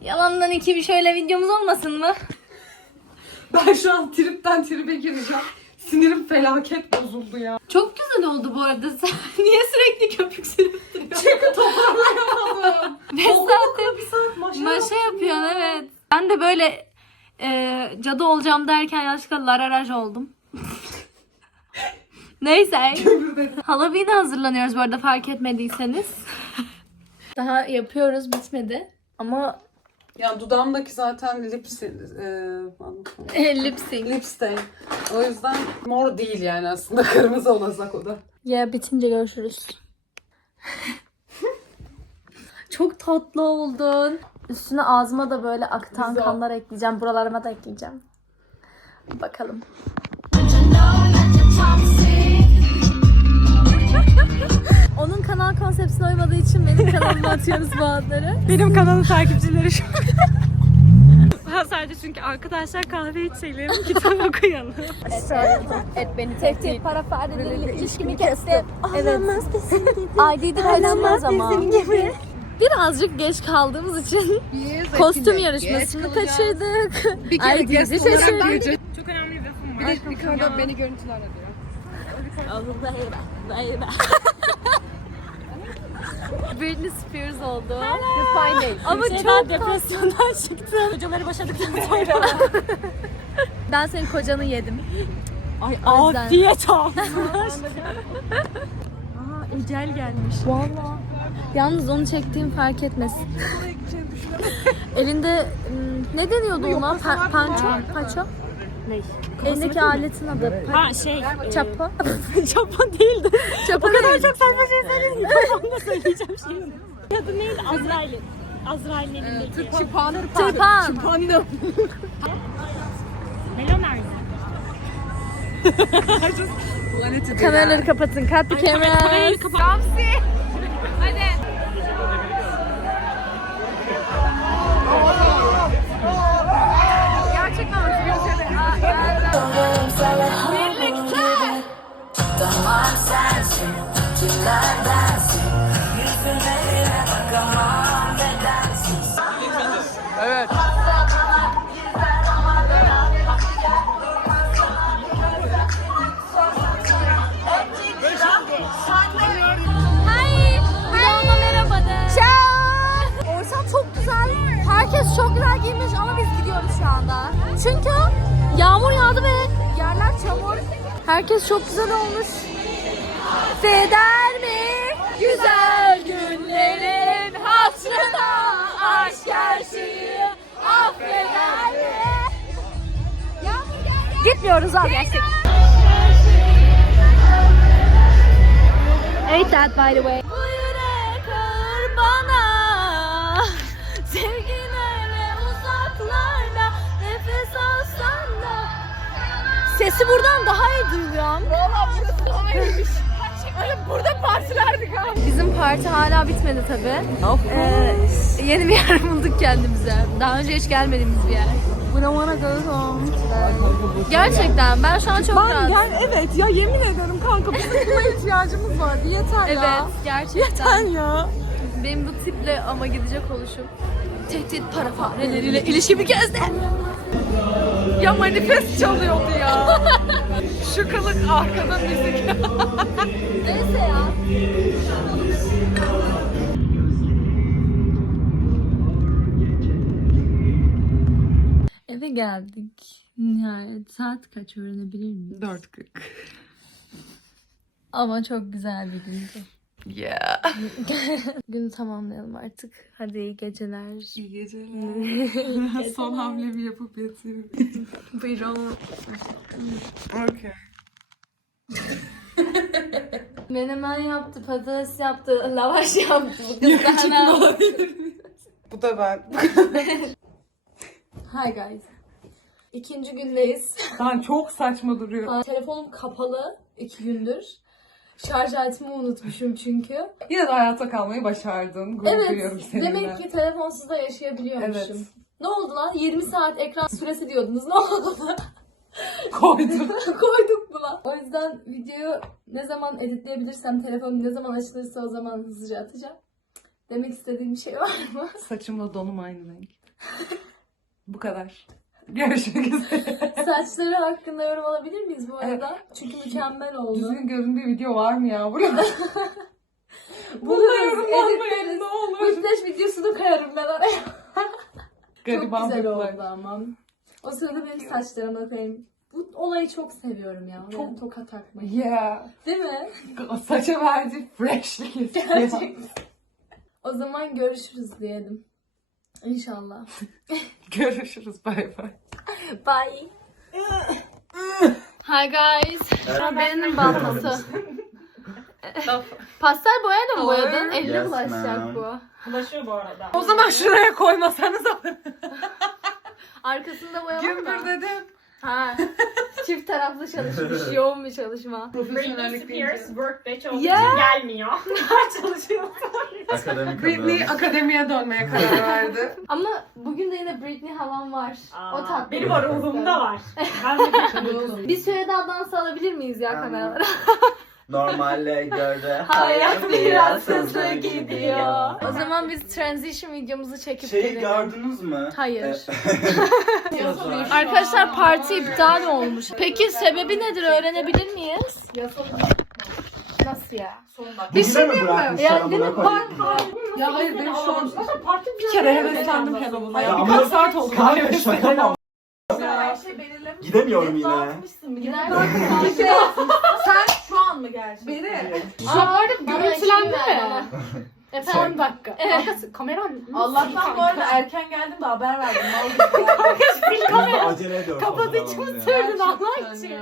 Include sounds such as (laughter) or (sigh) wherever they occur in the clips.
Yalandan iki bir şöyle videomuz olmasın mı? (laughs) Ben şu an tripten tribe gireceğim. Sinirim felaket bozuldu ya. Çok güzel oldu bu arada. (laughs) Sen niye sürekli köpük sürüp duruyorsun? Çünkü toparlayamadım. (laughs) Beş saatte bir saat maşa maşa yapıyorsun evet. Ben de böyle e, cadı olacağım derken yanlışlıkla lararaj oldum. Neyse. Halloween'e hazırlanıyoruz bu arada fark etmediyseniz. Daha yapıyoruz bitmedi. Ama Ya dudağımdaki zaten lips, e, (laughs) lip sync. lip stain. O yüzden mor değil yani aslında (laughs) kırmızı olacak o da. Ya bitince görüşürüz. (laughs) Çok tatlı oldun. Üstüne ağzıma da böyle aktan Güzel. kanlar ekleyeceğim. Buralarıma da ekleyeceğim. Bakalım. Onun kanal konseptine uymadığı için benim kanalıma atıyoruz bu adları. Benim kanalın takipçileri şu (laughs) Ben sadece çünkü arkadaşlar kahve içelim, (laughs) kitap okuyalım. Et beni tehdit para farelerle ilişkimi kestim. Evet. ID'de kaynanmaz (laughs) ama. Birazcık geç kaldığımız için kostüm yarışmasını kaçırdık. ID'de şaşırdık. Çok önemli bir lafım var. Yukarıda beni görüntüler arıyor. Britney Spears oldu. Ama çok depresyondan çıktım. Hocaları başladıktan sonra. (laughs) Ben senin kocanı yedim. Ay O yüzden- afiyet olsun. (laughs) Aa ecel gelmiş. Valla. Yalnız onu çektiğim fark etmesin. (laughs) Elinde ım, ne deniyordu ona? Pa- panço? Paço? Ne? Elindeki aletin adı. Ha şey. Çapa. (laughs) Çapa değildi. Çapa O kadar çok saçma şey söyledin. Kafamda (laughs) söyleyeceğim şeyi. Adı neydi? Azrail'in. Azrail'in elindeki. Çıpan. Tırpan. Melo nerede? Planeti Kameraları kapatın. Cut the cameras. Kamerayı kapat. Tamam sensin, kimlerdensin Yüzüne bile bakamam nedensiz güzel. Herkes çok güzel giymiş ama biz gidiyoruz şu anda. Çünkü yağmur yağdı ve yerler çamur. Herkes çok güzel olmuş. Feder mi güzel günlerin hatırına aşk her şeyi affeder mi? Gitmiyoruz abi gerçek. Evet that by the way. Bu yürek ağır bana Sevgine ve uzaklarda Nefes alsan da Sesi buradan daha iyi duyuluyor. Valla burası daha iyiymiş. Burada partilerdik abi. Bizim parti hala bitmedi tabi. Ee, yeni bir yer (laughs) bulduk kendimize. Daha önce hiç gelmediğimiz bir yer. We don't wanna go home today. Gerçekten ben şu an çok Ben rahatım. gel evet ya yemin ederim kanka bizim buna ihtiyacımız vardı yeter ya. Evet gerçekten. Yeter ya. Benim bu tiple ama gidecek oluşum. Tehdit para fareleriyle ilişkimi kestim. Ya manifest çalıyordu ya. (laughs) Şu kılık arkada müzik. (laughs) Neyse ya. Eve geldik. Nihayet saat kaç öğrenebilir miyim? 4.40. Ama çok güzel bir gündü. Yeah. (laughs) Günü tamamlayalım artık. Hadi iyi geceler. İyi geceler. (laughs) Son hamlemi yapıp yatıyorum. (laughs) Buyurun. Okay. Menemen yaptı, patates yaptı, lavaş yaptı. Bu kız da hemen... Bu da ben. Hi guys. İkinci gündeyiz. Ben çok saçma duruyor. Telefonum kapalı iki gündür. Şarj aletimi unutmuşum çünkü. Yine de hayatta kalmayı başardın. Gurur duyuyorum Evet, seninle. demek ki telefonsuz da yaşayabiliyormuşum. Evet. Ne oldu lan? 20 saat ekran süresi diyordunuz. Ne oldu lan? (laughs) Koydum. (laughs) Koyduk mu lan? O yüzden videoyu ne zaman editleyebilirsem, telefonum ne zaman açılırsa o zaman hızlıca atacağım. Demek istediğim bir şey var mı? Saçımla donum aynı renk. Bu kadar. Görüşmek üzere. Saçları hakkında yorum alabilir miyiz bu arada? Çünkü mükemmel oldu. Düzgün göründüğü video var mı ya burada? (laughs) Bunu Buluruz, yorumlamayın editleriz. ne olur. Flash videosunu koyarım ben oraya. (laughs) Çok Gariban güzel bıyıklar. oldu ama. O sırada benim saçlarıma koyayım. Bu olayı çok seviyorum ya. Çok Çok- toka takmayı. Yeah. Değil mi? Saça verdiği freshlik istiyor. Gerçekten. o zaman görüşürüz diyelim. İnşallah. (laughs) Görüşürüz bay bay. Bye. Hi guys. Benim baltası. Pastel boya da mı boyadın? Eline Yes, bulaşacak ma'am. bu. Bulaşıyor bu arada. O zaman şuraya koymasanız Arkasında boya var mı? Gümbür dedim. Ha. Çift taraflı çalışmış. (laughs) Yoğun bir çalışma. Britney Profesyonellik Spears workbench olduğu Yeah. için gelmiyor. (laughs) çalışıyor. Akademik Britney akademiye dönmeye karar (laughs) verdi. Ama bugün de yine Britney havam var. o tatlı. Benim o ruhumda var. Ben de Bir süre daha dans alabilir miyiz ya kameralara? Normalle (laughs) gördü. Hayat biraz hızlı gidiyor. O zaman biz transition videomuzu çekip Şeyi gelelim. gördünüz mü? Hayır. (laughs) Arkadaşlar parti iptal olmuş. Peki sebebi nedir öğrenebilir miyiz? Nasıl ya? Bir şey mi? Ya değil mi? ya hayır benim şu an parti bir kere heveslendim Halloween'a. Ya Ya ama- birkaç saat oldu. Kanka şaka mı? Ya. Gidemiyorum yine. (laughs) Sen şu an mı geldin? Beni. Şu an orada görüntülendi mi? Efendim? Son dakika. Kamera Allah'tan bu arada erken geldim de haber verdim. Gibi (laughs) geldim. Acele ediyorum. Kapatıcımı fotoğrafını. sürdün Allah için.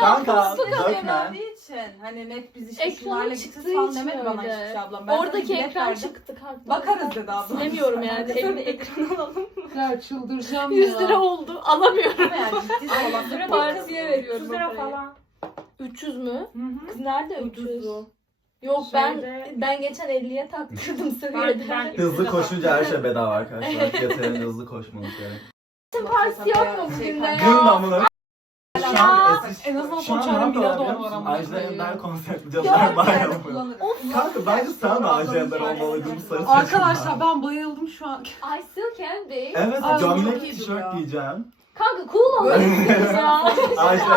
Kanka dökme. İçin hani net biz işte Ekranı şunlarla çıktığı falan için demedi bana öyle. hiçbir şey ablam. Ben Oradaki bilet ekran verdim. çıktı kartı. Bakarız dedi ablam. Bilemiyorum yani. Elini ekran alalım. Ya çıldıracağım 100 lira oldu. Alamıyorum. Ama yani ciddi falan. Partiye veriyorum. 300 lira falan. 300 mü? Hı hı. Kız nerede 300? Ucuzdu. Yok ben Şeyde- ben geçen 50'ye taktırdım (laughs) Ben, seviyede. ben Hızlı koşunca her şey bedava arkadaşlar. (laughs) Yeterince hızlı koşmanız gerek. partisi yok mu bugün de Gün ya? namına. Şu an eski... En azından Şu an var ama. Ajda Ender konseptli cadılar bayramı. Kanka bence sen de Ajda Ender olmalıydın bu sarı saçınla. Arkadaşlar ben bayıldım şu an. I still can be. Evet Ay, çok gömlek iyi tişört duruyor. giyeceğim. Kanka cool olmalısın ya.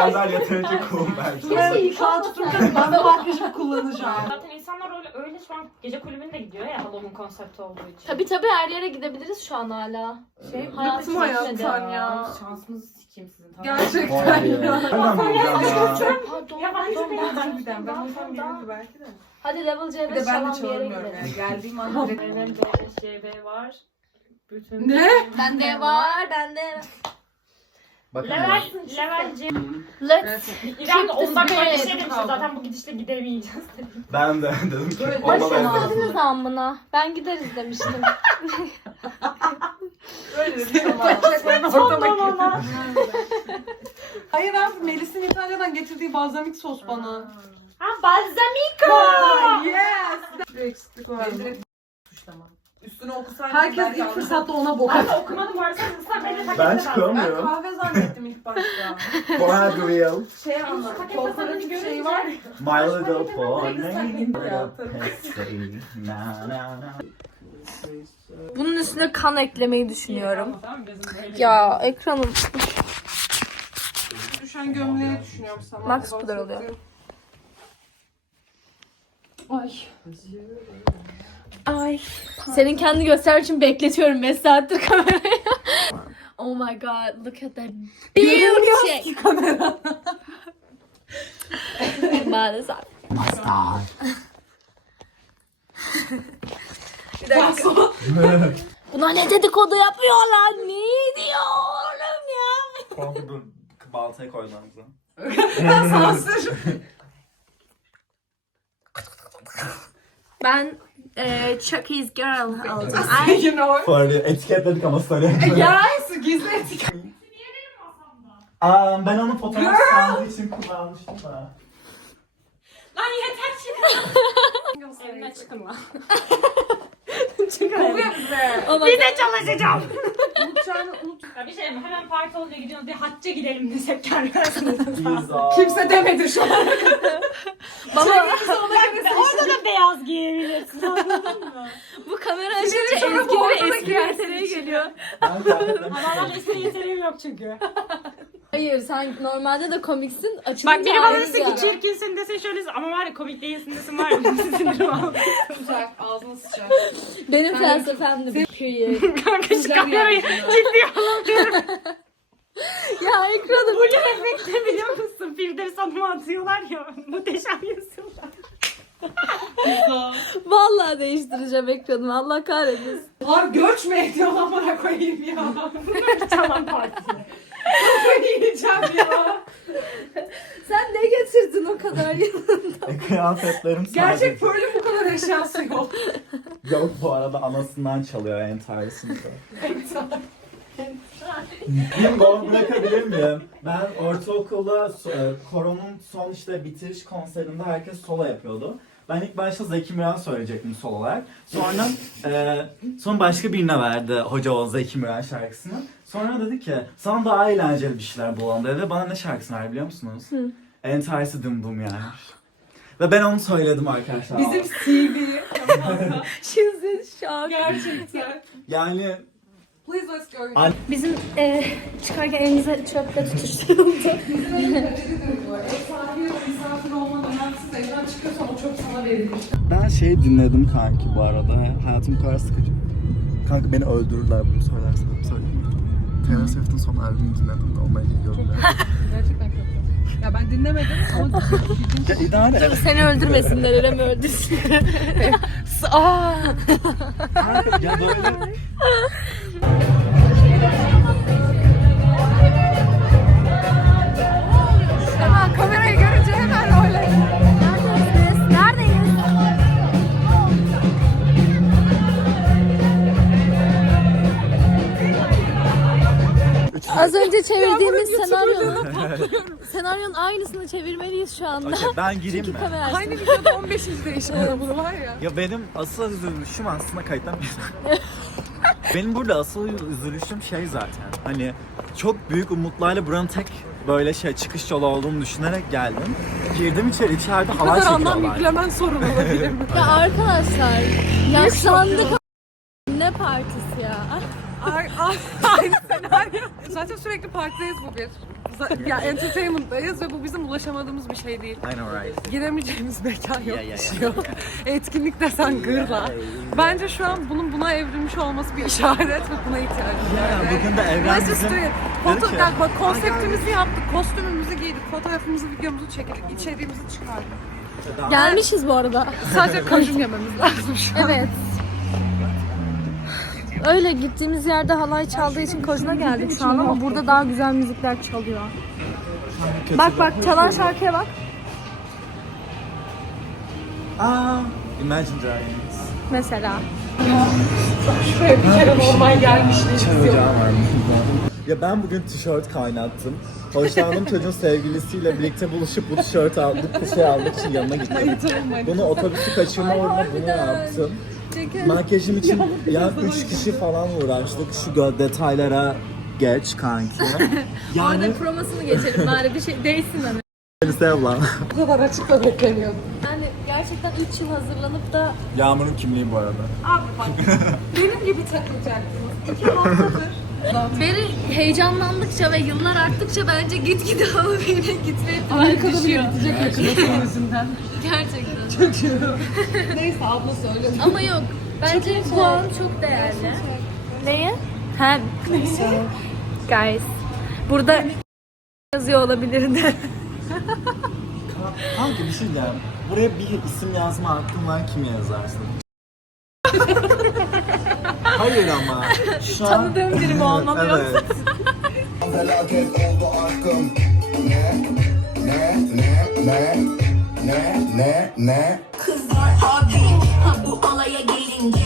Ender yeterince cool bence. Keşke Şu an yıkanmasaydın. tuturken ben de makyajımı kullanacağım. Zaten insanlar öyle, öyle şu an gece kulübüne de gidiyor ya Halloween konsepti olduğu için. Tabi tabi her yere gidebiliriz şu an hala. Şey, Hayatım hayattan ya. Şansınızı sikeyim sizin. tamam. Gerçekten Vay be. ya. Nereden bulacağım ya? Pardon, Ya ben pardon, pardon. Harbiden ben gelirdi belki de. Hadi level Bir C5 de ben de çalan bir yere çalamıyorum gidelim. yani. (laughs) Geldiğim an direkt Benim BSCB var. Bütün Ne? Bende var, bende. Bakın. Level, level C. Let's İrem de 10 dakika önce şey demişti zaten bu gidişle gidemeyeceğiz dedi. Ben de (laughs) dedim ki Başlamadınız dedim. amına. Ben gideriz demiştim. (laughs) böyle bir şey ortama getirdim. (laughs) Hayır abi Melis'in İtalya'dan getirdiği balzamik sos bana. Ha balsamico. Yes. Bir eksiklik var. Ben. Üstüne okusaydım Herkes belki ilk fırsatta ona bok Ben de okumadım varsa ıslak beni paketle Ben Ben çıkamıyorum. kahve zannettim ilk başta. (laughs) For real. Şey anladım. Kooperatif şey var. My little pony. Ya, Na na na. Bunun üstüne kan eklemeyi düşünüyorum. Böyle. Ya ekranım. Düşen gömleği düşünüyorum sana. Max kadar oluyor. Ay. Ay. Senin kendi göster için bekletiyorum 5 saattir kamerayı. (laughs) oh my god, look at that beauty. (laughs) kamera. Maalesef. Bir dakika. Buna ne dedikodu yapıyorlar? Ne diyor oğlum ya? Kanka dur. Baltaya koymanızı. Sansür. (laughs) Ben e, Chucky's Girl aldım. (laughs) you know. For real. Etiketledik ama söyleyemiyorum. Yes, (laughs) gizli etiket. Aa, ben onu fotoğraf sandığı için kullanmıştım da. Lan yeter şimdi. (laughs) Evimden çıkın lan. Kovuyor bize. My Bize çalışacağım. Unutacağını unut. Ya bir şey mi? Hemen parti olunca gidiyoruz diye hacca gidelim desek kendi arasında. Kimse demedi şu an. Baba Orada da beyaz giyebilirsin anladın mı? bu kamera açınca Ezgi ve içine. geliyor. Ben kıyafetlerimi Adamlar eski yeteneğim yok çünkü. Hayır sen normalde de komiksin. Açınca Bak biri bana desin ki çirkinsin desin şöyle ama var ya komik değilsin desin var ya (laughs) sinirim aldı. Sıcak, ağzına sıcak. Benim felsefem de bu. (laughs) Period. Kanka şu kamerayı (laughs) ciddi alamıyorum. ya ekranım. Blue efekti biliyor musun? Firdevs Hanım'a atıyorlar ya. Muhteşem yüzyıllar. Vallahi değiştireceğim ekranımı. Allah kahretmesin. Har göç mü ediyor amına koyayım ya? Çalan parti. Kafayı yiyeceğim ya. Sen ne kadar (laughs) yıl? Kıyafetlerim sadece. Gerçek böyle bu kadar eşyası yok. (laughs) Yok bu arada anasından çalıyor entiresini. Bingo bırakabilir miyim? Ben ortaokulda e, koronun son işte bitiriş konserinde herkes solo yapıyordu. Ben ilk başta Zeki Müren söyleyecektim solo olarak. Sonra e, son başka birine verdi hoca o Zeki Müren şarkısını. Sonra dedi ki sana daha eğlenceli bir şeyler bulalım dedi. Bana ne şarkısını verdi biliyor musunuz? Entiresi Dım Dım yani. Ve ben onu söyledim arkadaşlar. Bizim CV. (laughs) Şimdi şok. Gerçekten. Yani Please let's go. An- Bizim e, çıkarken elimize çöple tutuşturuldu. Sahibi misafir olman önemsiz. Evden çıkıyorsan o çöp sana verilir. Ben şey dinledim kanki bu arada. Hayatım bu kadar sıkıcı. Kanka beni öldürürler bunu söylersem. Söyleyeyim. Taylor Swift'in son albümünü dinledim de onunla ilgili yorum yaptım. (laughs) Gerçekten kötü. Ya ben dinlemedim ama (laughs) ya idare et. Seni öldürmesinler, öyle mi öldürsünler? (laughs) Aa! Ya böyle... Az önce çevirdiğimiz senaryonun (laughs) senaryonun aynısını çevirmeliyiz şu anda. Okey ben gireyim Çünkü mi? Aynı videoda 15. değişim var bunu var ya. Ya benim asıl üzülüşüm aslında kayıttan bir (laughs) Benim burada asıl üzülüşüm şey zaten. Hani çok büyük umutlarla buranın tek böyle şey çıkış yolu olduğunu düşünerek geldim. Girdim içeri, içeride Bu halay kadar anlam çekiyorlar. yüklemen sorun olabilir mi? Ya arkadaşlar yaşlandık ne partisi ya? Ay, ay, aynı senaryo. Zaten sürekli parktayız bu bir. Z- Ya entertainment'dayız ve bu bizim ulaşamadığımız bir şey değil. I know right. Giremeyeceğimiz mekan yok, Ya, ya, bir ya. şey yok. Etkinlik desen gırla. Bence şu an bunun buna evrilmiş olması bir işaret ve buna ihtiyacımız var. Ya bugün de evren Let's just bizim... Dedi Foto, ki- yani bak konseptimizi yaptık, kostümümüzü giydik, fotoğrafımızı, videomuzu çektik, içeriğimizi çıkardık. Gelmişiz bu arada. Sadece kajun yememiz lazım şu an. Evet. Öyle gittiğimiz yerde halay çaldığı için Kozuna geldik şu an ama burada daha güzel müzikler çalıyor. Bak bak çalan şarkıya bak. Aa, Imagine Dragons. Mesela. Şuraya bir kere normal burada. Ya ben bugün tişört kaynattım. Hoşlandığım çocuğun sevgilisiyle birlikte buluşup bu tişört aldık, bu şey almak için yanına gittim. Bunu otobüsü kaçırma uğruna bunu yaptım. Makyajım için ya üç kişi falan uğraştık. Şu gö- detaylara geç kanki. (laughs) Yani Orada promosunu geçelim (laughs) bari bir şey değsin hani. seni sev lan. Bu kadar açık da beklemiyordum. Yani gerçekten 3 yıl hazırlanıp da Yağmur'un kimliği bu arada. Abi bak, benim gibi takılacaksınız. İki haftadır. Beri heyecanlandıkça ve yıllar arttıkça bence gitgide Halloween'e gitme ihtimali düşüyor. yüzünden. Gerçekten. (laughs) Neyse abla söyle. Ama yok. Bence bu an çok değerli. Neye? Hem. Guys. Burada yazıyor olabilirdi. Kanki bir şey diyeceğim. Buraya bir isim yazma hakkın var kim yazarsın? (laughs) Hayır ama. Şu (laughs) an... Tanıdığım biri mi olmalı yoksa? evet. Felaket oldu aşkım Ne, ne, ne, ne, ne, ne, ne Kızlar abi ha bu alaya gelince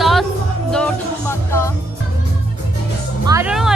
gidiyoruz. Dördüncü bakkal. I don't